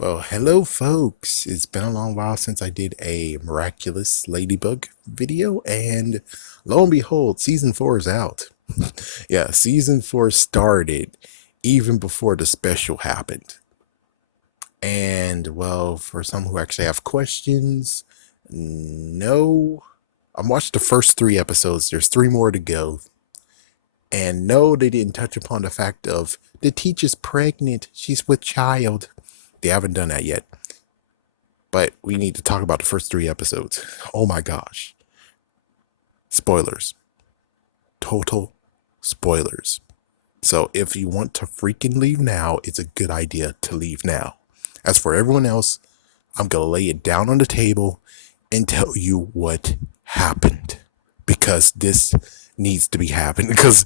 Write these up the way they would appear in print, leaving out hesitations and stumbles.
Well, hello, folks. It's been a long while since I did a Miraculous Ladybug video, and lo and behold, season 4 is out. Yeah, season 4 started even before the special happened. And, well, for some who actually have questions, no. I watched the first 3 episodes, there's 3 more to go. And no, they didn't touch upon the fact of the teacher's pregnant, she's with child. They haven't done that yet. But we need to talk about the first 3 episodes. Oh my gosh. Spoilers. Total spoilers. So if you want to freaking leave now, it's a good idea to leave now. As for everyone else, I'm going to lay it down on the table and tell you what happened. Because this needs to be happening. Because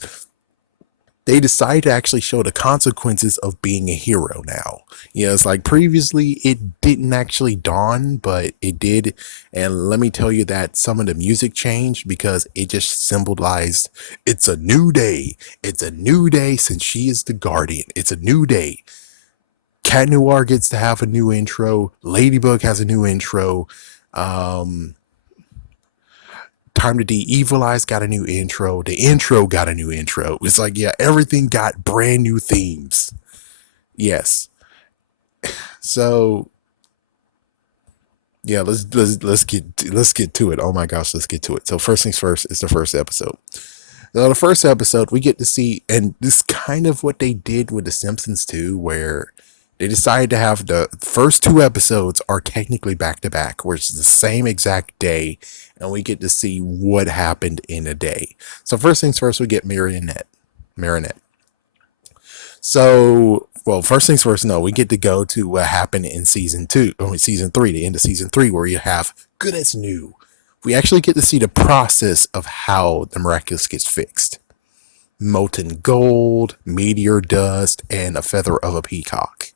they decide to actually show the consequences of being a hero now. It's like previously it didn't actually dawn, but it did. And let me tell you that some of the music changed because it just symbolized it's a new day. It's a new day since she is the guardian. It's a new day. Cat Noir gets to have a new intro. Ladybug has a new intro. Time to Evil Eyes got a new intro. The intro got a new intro. It's like, yeah, everything got brand new themes. Yes. So yeah, let's get to it. Oh my gosh, let's get to it. So first things first is the first episode. So the first episode we get to see, and this kind of what they did with The Simpsons too, where they decided to have the first 2 episodes are technically back to back, where it's the same exact day, and we get to see what happened in a day. So first things first, we get Marinette. So, well, first things first, no, we get to go to what happened in season 3, the end of season 3, where you have goodness new. We actually get to see the process of how the Miraculous gets fixed. Molten gold, meteor dust, and a feather of a peacock.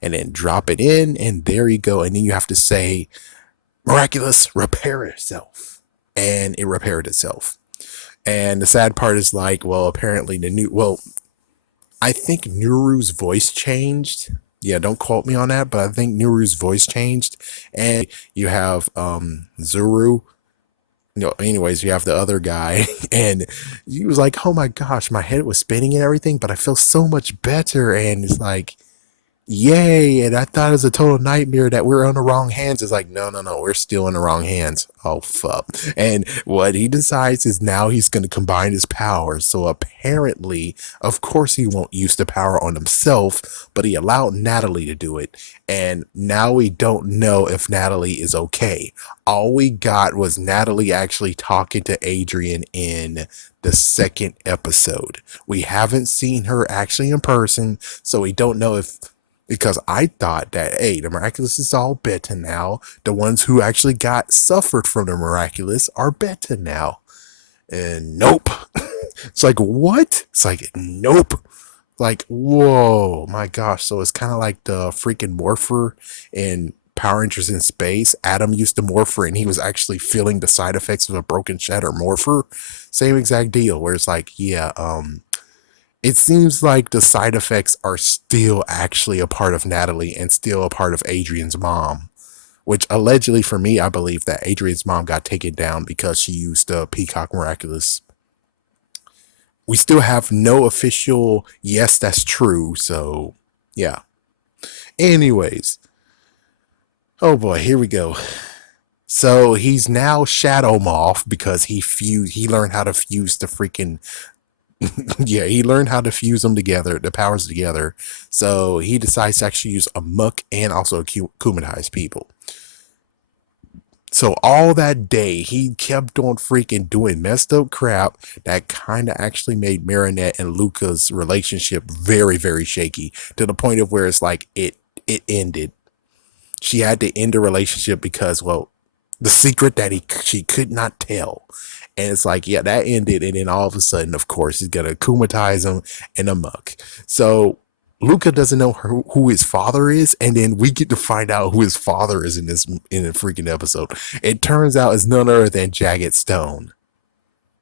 And then drop it in, and there you go. And then you have to say, Miraculous, repair itself. And it repaired itself. And the sad part is like, well, apparently I think Nuru's voice changed. Yeah, don't quote me on that, but I think Nuru's voice changed. And you have Zuru. Anyways, you have the other guy, and he was like, oh my gosh, my head was spinning and everything, but I feel so much better. And it's like, yay. And I thought it was a total nightmare that we're on the wrong hands. It's like, no, we're still in the wrong hands. Oh fuck. And what he decides is now he's going to combine his powers. So apparently, of course, he won't use the power on himself, but he allowed Natalie to do it. And now we don't know if Natalie is okay. All we got was Natalie actually talking to Adrian in the second episode. We haven't seen her actually in person, so we don't know if, because I thought that, hey, the Miraculous is all better now. The ones who actually suffered from the Miraculous are better now. And nope. It's like, what? It's like, nope. Like, whoa, my gosh. So it's kind of like the freaking morpher in Power Rangers in Space. Adam used to morpher, and he was actually feeling the side effects of a broken shatter morpher. Same exact deal, where it's like, yeah, it seems like the side effects are still actually a part of Natalie and still a part of Adrian's mom. Which allegedly, for me, I believe that Adrian's mom got taken down because she used the Peacock Miraculous. We still have no official, yes, that's true. So, yeah. Anyways. Oh boy, here we go. So he's now Shadow Moth because he learned how to fuse the freaking yeah, he learned how to fuse them together, the powers together. So he decides to actually use a muck and also akumatize people. So all that day, he kept on freaking doing messed up crap that kind of actually made Marinette and Luca's relationship very, very shaky, to the point of where it's like it ended. She had to end the relationship because, well, the secret that she could not tell. And it's like, yeah, that ended. And then all of a sudden, of course, he's going to akumatize him in a muck. So Luca doesn't know who his father is. And then we get to find out who his father is in the freaking episode. It turns out it's none other than Jagged Stone.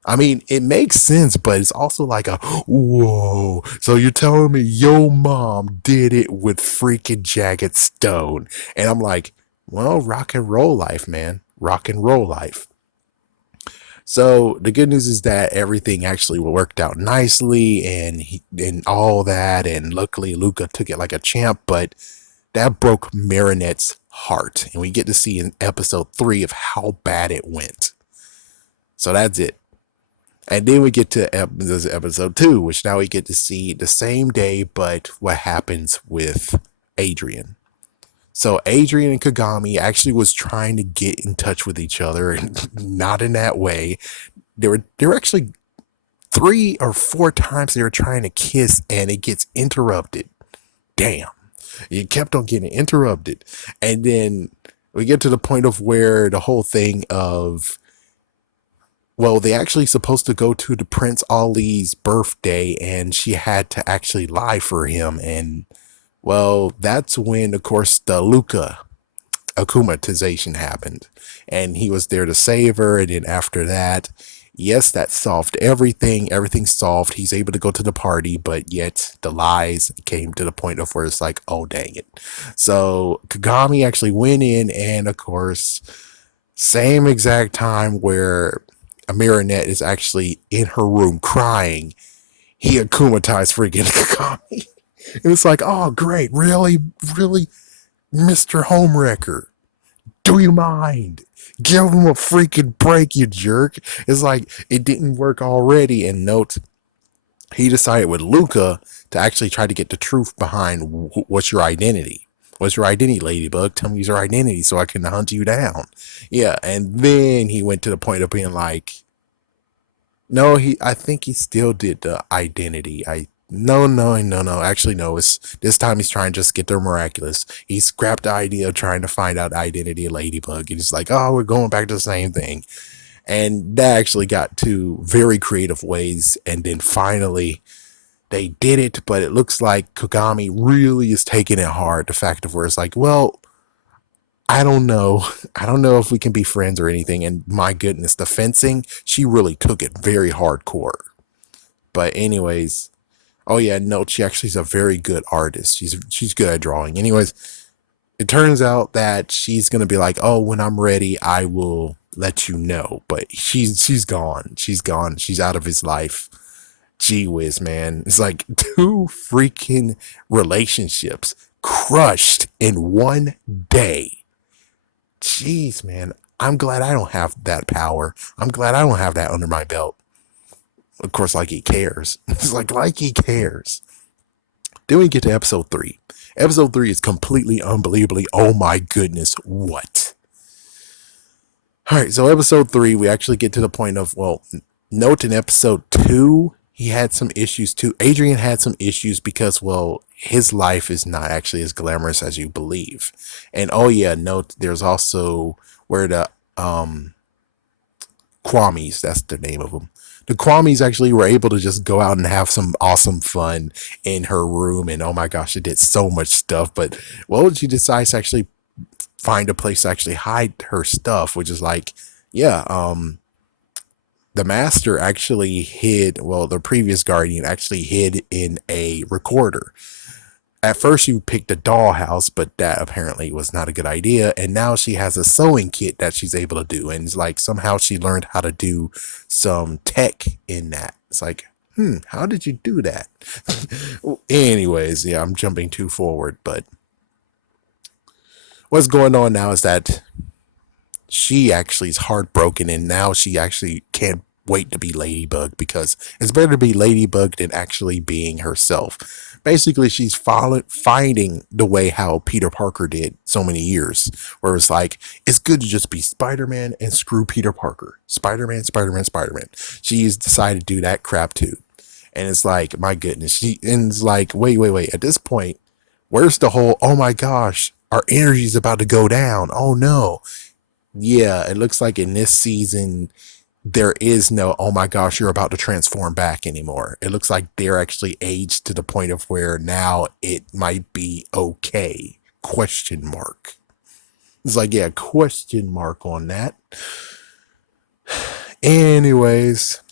I mean, it makes sense, but it's also like a whoa. So you're telling me your mom did it with freaking Jagged Stone? And I'm like, well, rock and roll life, man. Rock and roll life. So the good news is that everything actually worked out nicely and all that. And luckily, Luca took it like a champ, but that broke Marinette's heart. And we get to see in episode 3 of how bad it went. So that's it. And then we get to episode 2, which now we get to see the same day, but what happens with Adrian. So Adrian and Kagami actually was trying to get in touch with each other, and not in that way. There were actually 3 or 4 times they were trying to kiss, and it gets interrupted. Damn, it kept on getting interrupted, and then we get to the point of where the whole thing of, well, they actually supposed to go to the Prince Ali's birthday, and she had to actually lie for him, and well, that's when, of course, the Luca akumatization happened, and he was there to save her. And then after that, yes, that solved everything. Everything's solved. He's able to go to the party, but yet the lies came to the point of where it's like, oh dang it. So Kagami actually went in, and of course, same exact time where Marinette is actually in her room crying, he akumatized freaking Kagami. And it's like, oh great, really, really, Mr. Homewrecker, do you mind? Give him a freaking break, you jerk. It's like it didn't work already. And note, he decided with Luca to actually try to get the truth behind what's your identity. What's your identity, Ladybug? Tell me your identity so I can hunt you down. Yeah, and then he went to the point of being like, no, I think he still did the identity. No. Actually, no. It's this time he's trying to just get their Miraculous. He scrapped the idea of trying to find out the identity of Ladybug. And he's like, oh, we're going back to the same thing. And that actually got to very creative ways. And then finally, they did it. But it looks like Kagami really is taking it hard. The fact of where it's like, well, I don't know. I don't know if we can be friends or anything. And my goodness, the fencing, she really took it very hardcore. But anyways, oh yeah, no, she actually is a very good artist. She's good at drawing. Anyways, it turns out that she's gonna be like, oh, when I'm ready, I will let you know. But she's gone. She's gone. She's out of his life. Gee whiz, man. It's like 2 freaking relationships crushed in one day. Jeez, man. I'm glad I don't have that power. I'm glad I don't have that under my belt. Of course, like he cares. It's like he cares. Then we get to episode 3. Episode 3 is completely unbelievably, oh my goodness, what? All right, so episode 3, we actually get to the point of, well, note in episode 2, he had some issues too. Adrian had some issues because, well, his life is not actually as glamorous as you believe. And oh yeah, note there's also where the Kwamis, that's the name of them. The Kwamis actually were able to just go out and have some awesome fun in her room. And oh my gosh, it did so much stuff. But well, she decides to actually find a place to actually hide her stuff, which is like, yeah, the master actually hid, well, the previous guardian actually hid in a recorder. At first, you picked a dollhouse, but that apparently was not a good idea. And now she has a sewing kit that she's able to do. And it's like somehow she learned how to do some tech in that. It's like, how did you do that? Anyways, yeah, I'm jumping too forward. But what's going on now is that she actually is heartbroken. And now she actually can't wait to be Ladybug, because it's better to be Ladybug than actually being herself. Basically, she's finding the way how Peter Parker did so many years, where it's like, it's good to just be Spider-Man and screw Peter Parker. Spider-Man, Spider-Man, Spider-Man. She's decided to do that crap too. And it's like, my goodness. And it's like, wait. At this point, where's the whole, oh my gosh, our energy's about to go down. Oh no. Yeah, it looks like in this season, there is no, oh my gosh, you're about to transform back anymore. It looks like they're actually aged to the point of where now it might be okay. Question mark. It's like, yeah, question mark on that. Anyways,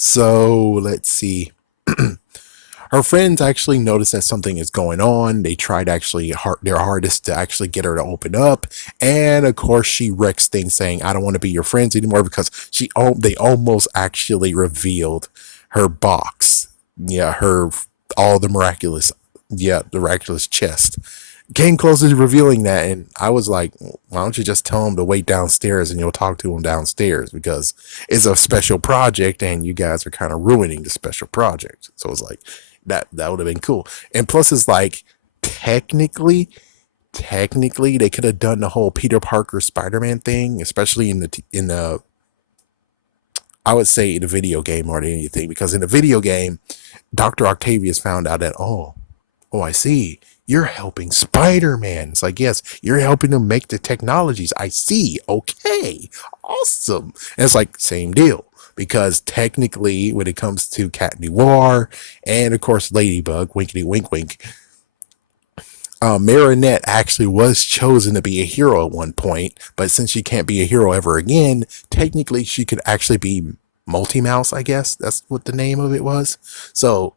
So let's see. Her friends actually notice that something is going on. They tried actually their hardest to actually get her to open up, and of course she wrecks things, saying, "I don't want to be your friends anymore," because they almost actually revealed her box. Yeah, her all the miraculous, yeah, the miraculous chest. Came close to revealing that, and I was like, why don't you just tell him to wait downstairs and you'll talk to him downstairs, because it's a special project and you guys are kind of ruining the special project. So it's like that would have been cool. And plus it's like technically they could have done the whole Peter Parker Spider-Man thing, especially in the I would say in the video game more than anything, because in the video game Dr. Octavius found out that, oh, I see. You're helping Spider-Man. It's like, yes, you're helping them make the technologies. I see. Okay. Awesome. And it's like, same deal. Because technically, when it comes to Cat Noir and, of course, Ladybug, winkety wink wink, Marinette actually was chosen to be a hero at one point. But since she can't be a hero ever again, technically, she could actually be Multi-Mouse, I guess. That's what the name of it was. So,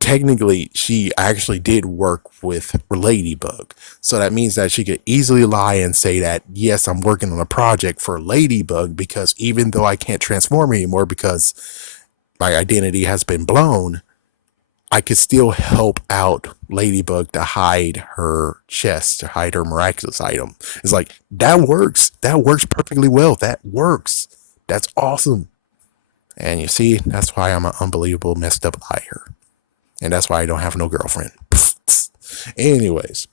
technically she actually did work with Ladybug. So that means that she could easily lie and say that, yes, I'm working on a project for Ladybug, because even though I can't transform anymore because my identity has been blown, I could still help out Ladybug to hide her chest, to hide her miraculous item. It's like, that works. That works perfectly well. That works. That's awesome. And you see, that's why I'm an unbelievable messed up liar. And that's why I don't have no girlfriend. Anyways,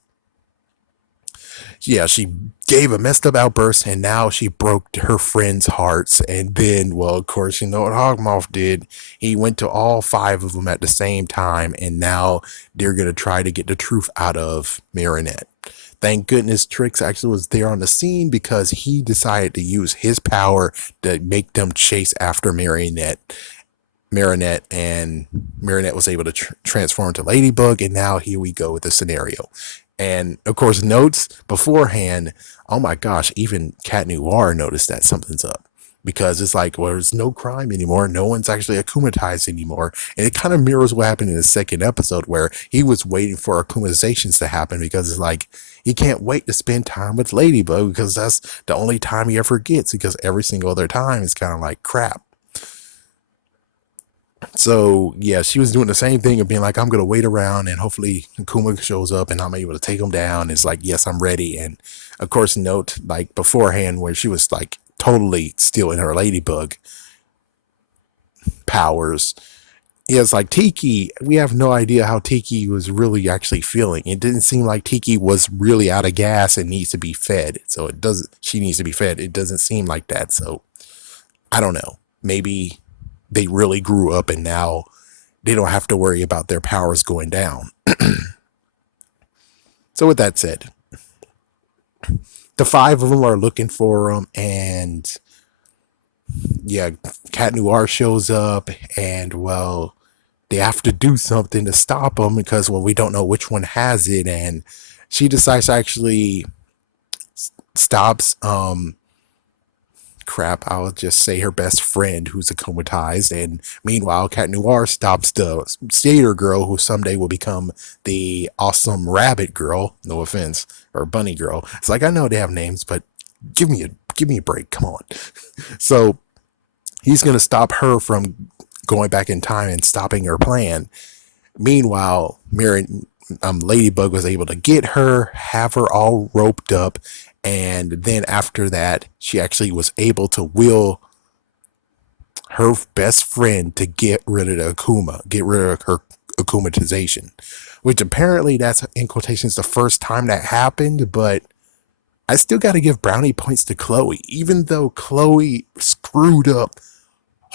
yeah, she gave a messed up outburst, and now she broke her friends' hearts. And then, well, of course, you know what Hogmoth did? He went to all five of them at the same time, and now they're going to try to get the truth out of Marinette. Thank goodness Trix actually was there on the scene, because he decided to use his power to make them chase after Marinette, and Marinette was able to transform to Ladybug, and now here we go with the scenario. And of course, notes beforehand, oh my gosh, even Cat Noir noticed that something's up, because it's like, well, there's no crime anymore. No one's actually akumatized anymore. And it kind of mirrors what happened in the second episode, where he was waiting for akumatizations to happen, because it's like, he can't wait to spend time with Ladybug, because that's the only time he ever gets, because every single other time is kind of like crap. So yeah, she was doing the same thing of being like, I'm gonna wait around and hopefully Kuma shows up and I'm able to take him down. It's like, yes, I'm ready. And of course, note like beforehand where she was like totally still in her Ladybug powers. Yeah, it's like Tiki, we have no idea how Tiki was really actually feeling. It didn't seem like Tiki was really out of gas and needs to be fed. So it doesn't, she needs to be fed. It doesn't seem like that. So I don't know. Maybe they really grew up and now they don't have to worry about their powers going down. So with that said, the five of them are looking for him, and yeah, Cat Noir shows up, and well, they have to do something to stop him, because well, we don't know which one has it, and she decides to actually stops crap, I'll just say her best friend who's akumatized. And meanwhile, Cat Noir stops the skater girl who someday will become the awesome rabbit girl. No offense, or bunny girl. It's like, I know they have names, but give me a break. Come on. So he's gonna stop her from going back in time and stopping her plan. Meanwhile, Ladybug was able to get her, have her all roped up, and then after that, she actually was able to will her best friend to get rid of the Akuma, get rid of her akumatization, which apparently that's in quotations the first time that happened, but I still got to give brownie points to Chloe, even though Chloe screwed up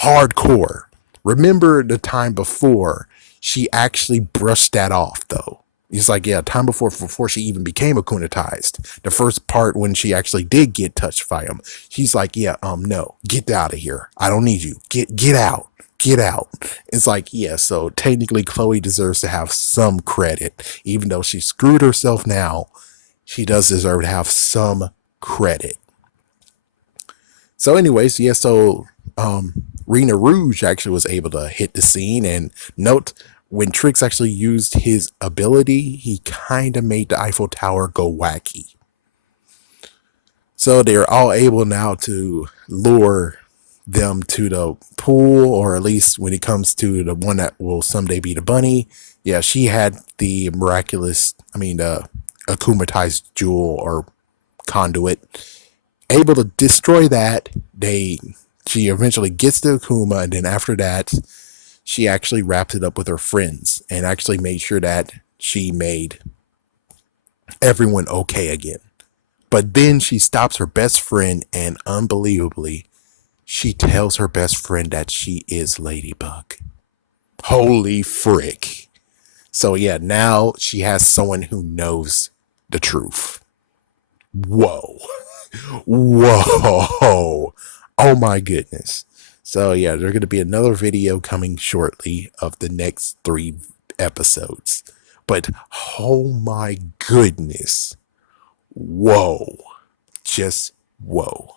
hardcore. Remember the time before, she actually brushed that off though. He's like, yeah, time before she even became akunatized. The first part when she actually did get touched by him, she's like, yeah, no, get out of here. I don't need you. Get out. Get out. It's like, yeah, so technically Chloe deserves to have some credit. Even though she screwed herself now, she does deserve to have some credit. So anyways, yeah, so Rena Rouge actually was able to hit the scene. And note, when Trix actually used his ability, he kind of made the Eiffel Tower go wacky. So they're all able now to lure them to the pool, or at least when it comes to the one that will someday be the bunny. Yeah, she had the the akumatized jewel or conduit, able to destroy that. She eventually gets the Akuma, and then after that, she actually wrapped it up with her friends and actually made sure that she made everyone okay again. But then she stops her best friend, and unbelievably, she tells her best friend that she is Ladybug. Holy frick. So yeah, now she has someone who knows the truth. Whoa. Whoa. Oh my goodness. So yeah, there's going to be another video coming shortly of the next 3 episodes. But oh my goodness. Whoa. Just whoa.